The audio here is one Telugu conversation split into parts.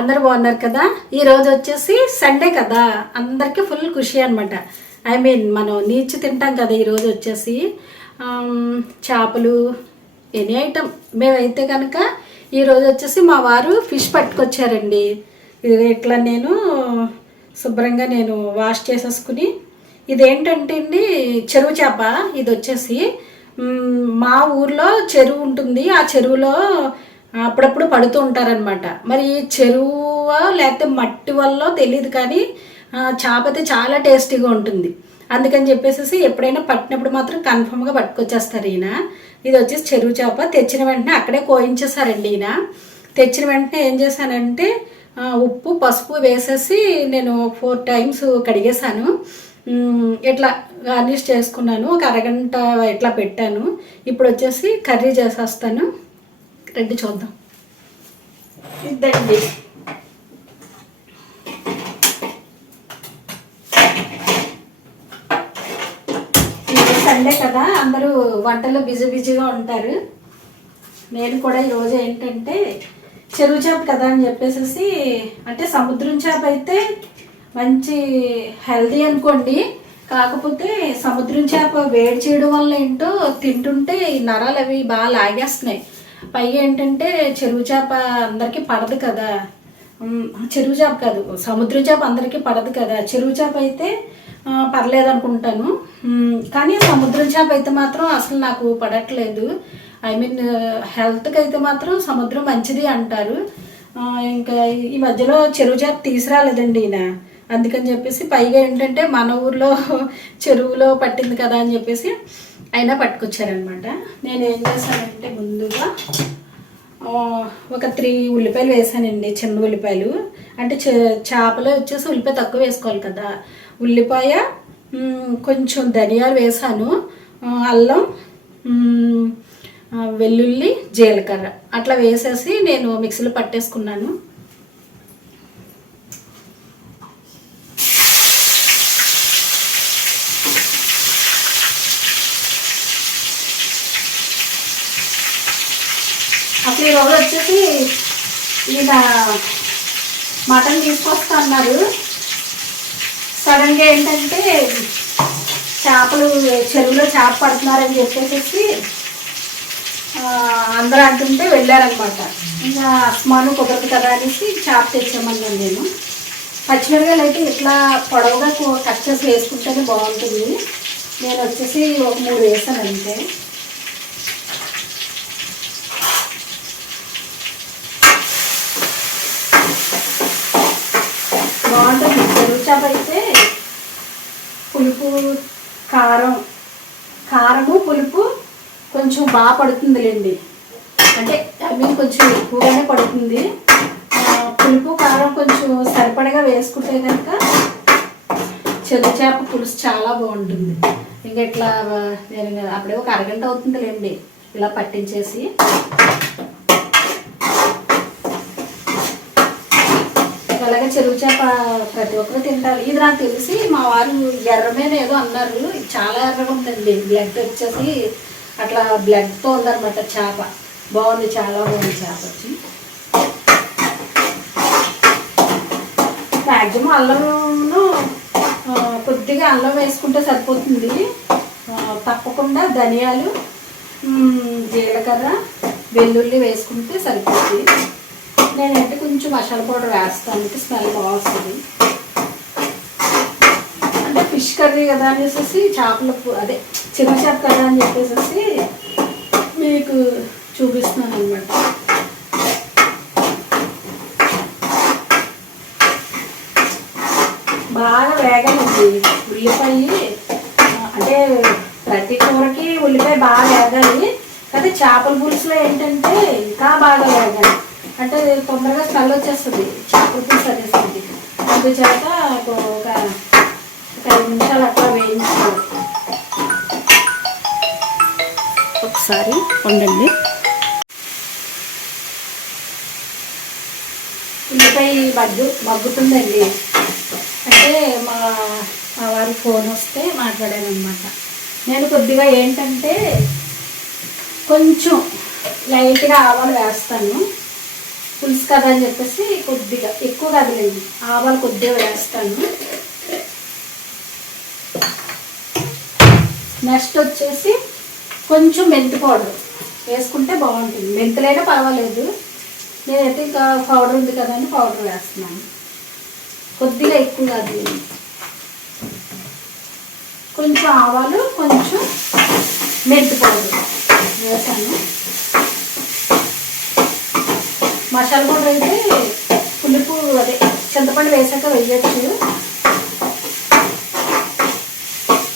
అందరు బాగున్నారు కదా? ఈరోజు వచ్చేసి సండే కదా? అందరికీ ఫుల్ ఖుషి అనమాట ఐ మీన్ మనం నీచు తింటాం కదా ఈరోజు వచ్చేసి. చేపలు ఎనీ ఐటమ్ మేమైతే కనుక ఈరోజు వచ్చేసి మా వారు ఫిష్ పట్టుకొచ్చారండి. ఇది ఇట్లా నేను శుభ్రంగా నేను వాష్ చేసేసుకుని ఇదేంటంటే అండి చెరువు చేప. ఇది వచ్చేసి మా ఊర్లో చెరువు ఉంటుంది. ఆ చెరువులో అప్పుడప్పుడు పడుతూ ఉంటారనమాట మరి చెరువ చెరువు లేకపోతే మట్టి వల్ల తెలియదు కానీ చేపతే చాలా టేస్టీగా ఉంటుంది. అందుకని చెప్పేసి ఎప్పుడైనా పట్టినప్పుడు మాత్రం కన్ఫర్మ్గా పట్టుకొచ్చేస్తారు ఈయన. ఇది వచ్చేసి చెరువు చేప. తెచ్చిన వెంటనే అక్కడే కోయించేసారండి ఈయన. తెచ్చిన వెంటనే ఏం చేశానంటే ఉప్పు పసుపు వేసేసి నేను ఫోర్ టైమ్స్ కడిగేశాను. ఇట్లా గార్నిష్ చేసుకున్నాను. ఒక అరగంట ఇట్లా పెట్టాను. ఇప్పుడు వచ్చేసి కర్రీ చేసేస్తాను. రండి చూద్దాం. ఇద్దండి. సండే కదా అందరూ వంటలో బిజీ బిజీగా ఉంటారు. నేను కూడా ఈరోజు ఏంటంటే చెరువు చేప కదా అని చెప్పేసి అంటే సముద్రం చేప అయితే మంచి హెల్దీ అనుకోండి. కాకపోతే సముద్రం చేప వేడి చేయడం వల్ల ఏంటో తింటుంటే ఈ నరాలు అవి బాగా లాగేస్తున్నాయి. పైగా ఏంటంటే చెరువు చేప అందరికీ పడదు కదా. చెరువు చేప కాదు సముద్రం చేప అందరికీ పడదు కదా. చెరువు చేప అయితే పర్లేదనుకుంటాను పర్లేదు అనుకుంటాను. కానీ సముద్రం చేప అయితే మాత్రం అసలు నాకు పడట్లేదు. ఐ మీన్ హెల్త్కి అయితే మాత్రం సముద్రం మంచిది అంటారు. ఇంకా ఈ మధ్యలో చెరువు చేప తీసుకురాలేదండి ఈయన. అందుకని చెప్పేసి పైగా ఏంటంటే మన ఊర్లో చెరువులో పట్టింది కదా అని చెప్పేసి అయినా పట్టుకొచ్చారనమాట. నేను ఏం చేశానంటే ముందుగా ఒక త్రీ ఉల్లిపాయలు వేసానండి చిన్న ఉల్లిపాయలు. అంటే చే- చేపలో వచ్చేసి ఉల్లిపాయ తక్కువ వేసుకోవాలి కదా. ఉల్లిపాయ కొంచెం ధనియాలు వేసాను. అల్లం వెల్లుల్లి జీలకర్ర. అట్లా వేసేసి నేను మిక్సీలో పట్టేసుకున్నాను. ఎవరు వచ్చేసి ఈయన మటన్ తీసుకొస్తా అన్నారు. సడన్గా ఏంటంటే చేపలు చెరువులో చేప పడుతున్నారని చెప్పేసి అందరూ అంటుంటే వెళ్ళారనమాట ఇంకా అస్మాను కుదరదు కదా అనేసి చేప తెచ్చామన్నాను నేను. పచ్చిమిరకాయలు అయితే ఇట్లా పొడవుగా కట్ చేసి వేసుకుంటేనే బాగుంటుంది. నేను వచ్చేసి ఒక మూడు వేసాను అంతే. బాగుంటుంది. చెరువు చేప అయితే పులుపు కారం కారము పులుపు కొంచెం బాగా పడుతుందిలేండి. అంటే ఐ మీన్ కొంచెం ఎక్కువగానే పడుతుంది. పులుపు కారం కొంచెం సరిపడగా వేసుకుంటే కనుక చెరువు చేప పులుసు చాలా బాగుంటుంది. ఇంకా ఇట్లా నేను అప్పుడే ఒక అరగంట అవుతుందిలేండి. ఇలా పట్టించేసి. అలాగే చెరువు చేప ప్రతి ఒక్కరు తింటారు. ఇది నాకు తెలిసి మా వారు ఎర్ర మీద ఏదో అన్నారు. చాలా ఎర్రగా ఉందండి. బ్లడ్ వచ్చేసి అట్లా బ్లడ్తో ఉందన్నమాట చేప. బాగుంది చాలా బాగుంది చేప వచ్చి. మ్యాక్సిమం అల్లంను కొద్దిగా అల్లం వేసుకుంటే సరిపోతుంది. తప్పకుండా ధనియాలు జీలకర్ర వెల్లుల్లి వేసుకుంటే సరిపోతుంది. అంటే కొంచెం మసాలా పౌడర్ వేస్తాను స్మెల్ బాగా వస్తుంది అంటే ఫిష్ కర్రీ కదా అనేసి చేపల అదే చిన్న చేప కదా అని చెప్పేసి మీకు చూపిస్తున్నాను అనమాట బాగా వేగాలండి. ఉల్లిపాయ అంటే ప్రతి కూరకి ఉల్లిపాయ బాగా వేగాలి. కానీ చేపల పులుసులో ఏంటంటే ఇంకా బాగా వేగాలి. అంటే తొందరగా స్మెల్ వచ్చేస్తుంది. పులుసు అనేసి అందుచేత ఒక ఒక ఐదు నిమిషాలు అట్లా వేయించుకోవాలి. ఒకసారి ఉండండి ఉల్లిపాయ మగ్గు మగ్గుతుందండి. అంటే మా మా వారి ఫోన్ వస్తే మాట్లాడాను అనమాట నేను కొద్దిగా ఏంటంటే కొంచెం లైట్గా ఆవాలు వేస్తాను. పులుసు కదా అని చెప్పేసి కొద్దిగా ఎక్కువ కదలేదు ఆవాలు కొద్దిగా వేస్తాను. నెక్స్ట్ వచ్చేసి కొంచెం మెంతి పౌడర్. వేసుకుంటే బాగుంటుంది. మెంతులైనా పర్వాలేదు. నేనైతే ఇంకా పౌడర్ ఉంది కదా అని పౌడర్ వేస్తున్నాను. కొద్దిగా ఎక్కువ కాదు కొంచెం ఆవాలు కొంచెం మెంతి పౌడర్ వేసాను మసాలా పౌడర్ అయితే పులుపు అదే చింతపండు వేసాక వేయచ్చు.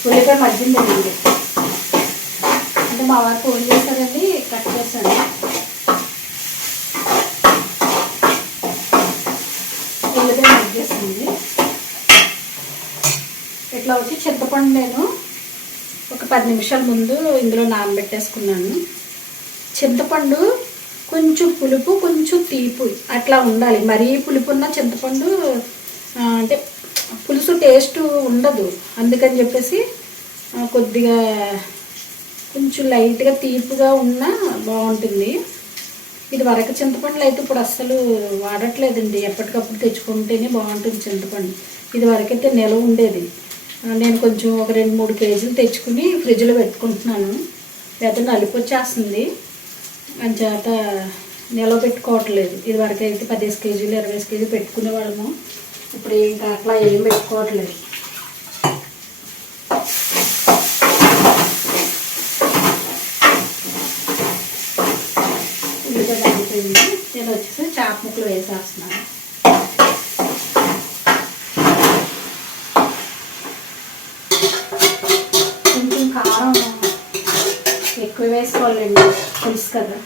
ఉల్లిపాయ మధ్యిందండి అంటే మా వారు ఫోన్ చేశారండి కట్ చేశాను. ఉల్లిపాయ మధ్యేస్తుంది ఇట్లా వచ్చి చింతపండు నేను ఒక పది నిమిషాల ముందు ఇందులో నానబెట్టేసుకున్నాను. చింతపండు కొంచెం పులుపు కొంచెం తీపు. అట్లా ఉండాలి. మరీ పులుపు ఉన్న చింతపండు అంటే పులుసు టేస్ట్ ఉండదు. అందుకని చెప్పేసి కొద్దిగా కొంచెం లైట్గా తీపుగా ఉన్నా బాగుంటుంది. ఇది వరకు చింతపండులు అయితే ఇప్పుడు అస్సలు వాడట్లేదండి. ఎప్పటికప్పుడు తెచ్చుకుంటేనే బాగుంటుంది చింతపండు. ఇది వరకైతే నిలవ ఉండేది. నేను కొంచెం ఒక రెండు మూడు కేజీలు తెచ్చుకుని ఫ్రిడ్జ్లో పెట్టుకుంటున్నాను. లేకపోతే నలుపు వచ్చేస్తుంది. అని చేత నిలవ పెట్టుకోవట్లేదు. ఇది వరకు అయితే పదిహేను కేజీలు ఇరవై కేజీలు పెట్టుకునే వాళ్ళము ఇప్పుడు ఇంకా అట్లా ఏం పెట్టుకోవట్లేదు. ఉల్లిగడ్డ నేను వచ్చేసి చాప ముక్కలు వేసేస్తున్నాను. కదా.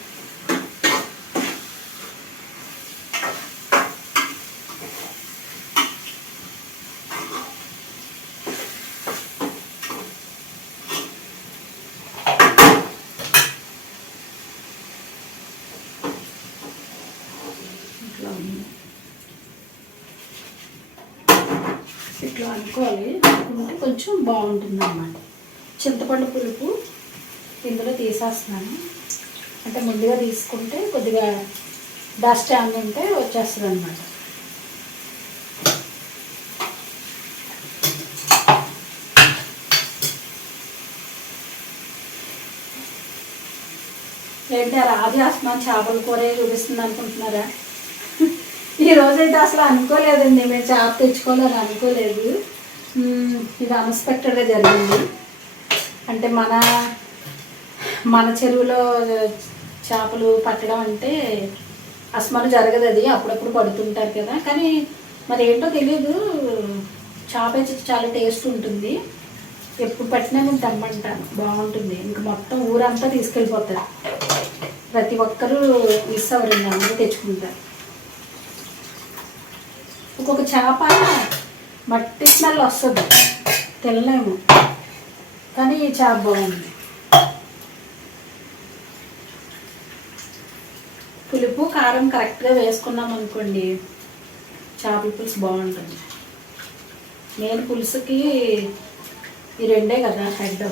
ఇట్లా ఇట్లా అనుకోవాలి. అనుకుంటే కొంచెం బాగుంటుంది అన్నమాట చింతపండు పులుపు ఇందులో తీసేస్తున్నాను. అంటే ముందుగా తీసుకుంటే కొద్దిగా డస్ట్ ఏమన్నా ఉంటే వచ్చేస్తుంది అనమాట ఏంటి రాజు ఆస్మాన్ చేపల కూరే చూపిస్తుంది అనుకుంటున్నారా? ఈ రోజైతే అసలు అనుకోలేదండి మేము చేప తెచ్చుకోవాలని అనుకోలేదు. ఇది అన్ఎక్స్పెక్టెడ్గా జరిగింది. అంటే మన మన చెరువులో చేపలు పట్టడం అంటే అస్మాను జరగదు అది. అప్పుడప్పుడు పడుతుంటారు కదా. కానీ మరి ఏంటో తెలియదు చేప చాలా టేస్ట్ ఉంటుంది. ఎప్పుడు పట్టినా నేను తెమ్మంటాను. బాగుంటుంది. ఇంక మొత్తం ఊరంతా తీసుకెళ్ళిపోతారు. ప్రతి ఒక్కరూ మిస్ అవ్వరు అందరూ తెచ్చుకుంటారు. ఒక్కొక్క చేప మట్టి స్మెల్ వస్తుంది. తెల్లలేము కానీ ఈ చేప బాగుంది. పులుపు కారం కరెక్ట్గా వేసుకున్నాం అనుకోండి చేపల పులుసు బాగుంటుంది. నేను పులుసుకి ఈ రెండే కదా హెడ్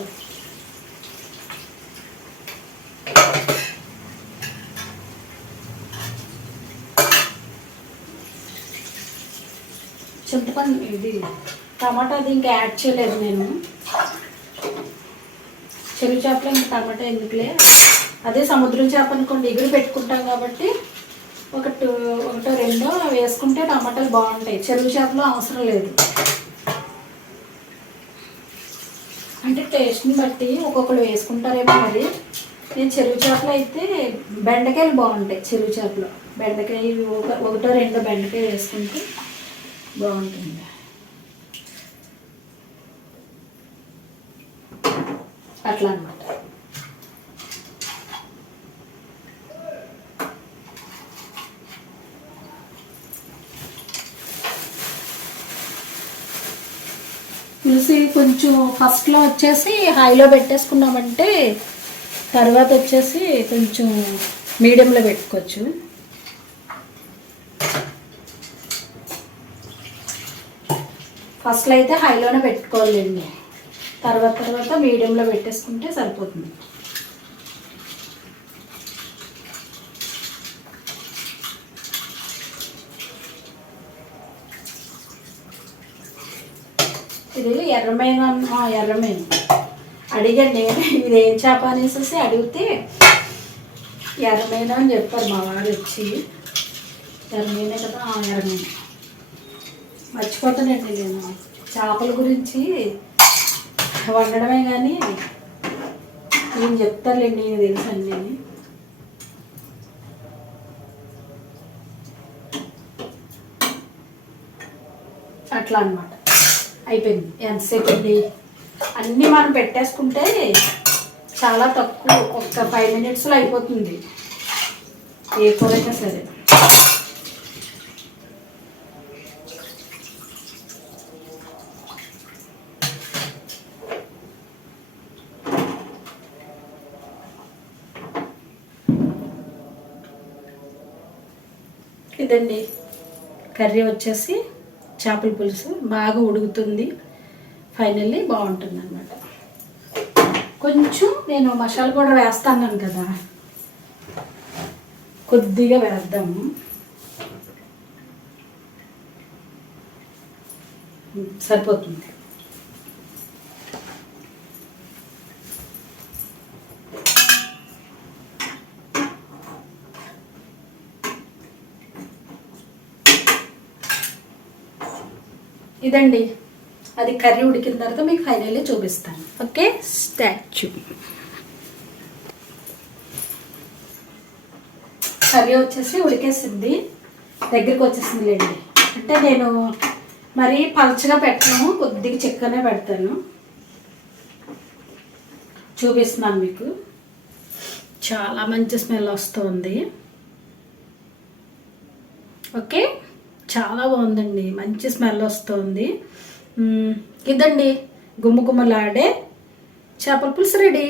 చింతపండు ఇది టమాటా అది ఇంకా యాడ్ చేయలేదు నేను. చెరువు చేపలు ఇంకా టమాటా ఎందుకులే? అదే సముద్రం చేప అనుకోండి ఎగురు పెట్టుకుంటాం కాబట్టి ఒక టూ ఒకటో రెండో వేసుకుంటే టమాటాలు బాగుంటాయి. చెరువు చేపలో అవసరం లేదు. అంటే టేస్ట్ని బట్టి ఒక్కొక్కరు వేసుకుంటారేమో మరి. నేను చెరువు చేపలు అయితే బెండకాయలు బాగుంటాయి చెరువు చేపలో. బెండకాయ ఒక ఒకటో రెండో బెండకాయ వేసుకుంటే బాగుంటుంది. అట్లా అనమాట పులుసు కొంచెం ఫస్ట్లో వచ్చేసి హైలో పెట్టేసుకున్నామంటే తర్వాత వచ్చేసి కొంచెం మీడియంలో పెట్టుకోవచ్చు. ఫస్ట్లో అయితే హైలోనే పెట్టుకోవాలండి. తర్వాత తర్వాత మీడియంలో పెట్టేసుకుంటే సరిపోతుంది. ఇది ఎర్రమైన ఎర్రమైన. అడిగాను నేను ఇది ఏం చేప అనేసి అడిగితే ఎర్రమైన అని చెప్పారు మా వారు వచ్చి. ఎర్రమైనే కదా? ఎర్రమైన. మర్చిపోతానండి నేను. చేపల గురించి వండడమే కానీ నేను చెప్తానులేండి నేను తెలుసండి అట్లా అన్నమాట. అయిపోయింది. ఎంతసేపు అండి? అన్నీ మనం పెట్టేసుకుంటే చాలా తక్కువ ఒక ఫైవ్ మినిట్స్లో అయిపోతుంది. ఏ కూరైనా సరే. ఇదండి. కర్రీ వచ్చేసి చేపల పులుసు బాగా ఉడుకుతుంది. ఫైనల్లీ బాగుంటుంది అనమాట కొంచెం నేను మసాలా పౌడర్ వేస్తాను కదా. కొద్దిగా వేద్దాము సరిపోతుంది. ఇదండి. అది కర్రీ ఉడికిన తర్వాత మీకు ఫైనల్లీ చూపిస్తాను. ఓకే? స్టాచ్యూ. కర్రీ వచ్చేసి ఉడికేసింది. దగ్గరికి వచ్చేసింది లేండి అంటే నేను మరీ పలచగా పెట్టను కొద్దిగా చిక్కనే పెడతాను. చూపిస్తున్నాను మీకు. చాలా మంచి స్మెల్ వస్తుంది. ఓకే? చాలా బాగుందండి. మంచి స్మెల్ వస్తుంది. ఇదండి. గుమ్మ గుమ్మలాడే చేపల పులుసు రెడీ.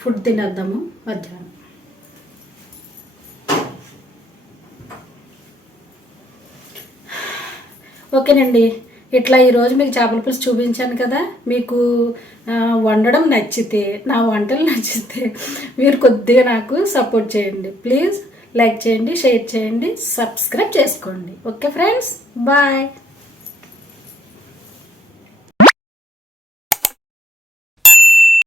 ఫుడ్ తినేద్దాము. మధ్యాహ్నం. ఓకేనండి. ఇట్లా ఈరోజు మీకు చేపల పులుసు చూపించాను కదా. మీకు వండడం నచ్చితే నా వంటలు నచ్చితే మీరు కొద్దిగా నాకు సపోర్ట్ చేయండి. ప్లీజ్. లైక్ చేయండి షేర్ చేయండి సబ్స్క్రైబ్ చేసుకోండి. Okay friends bye.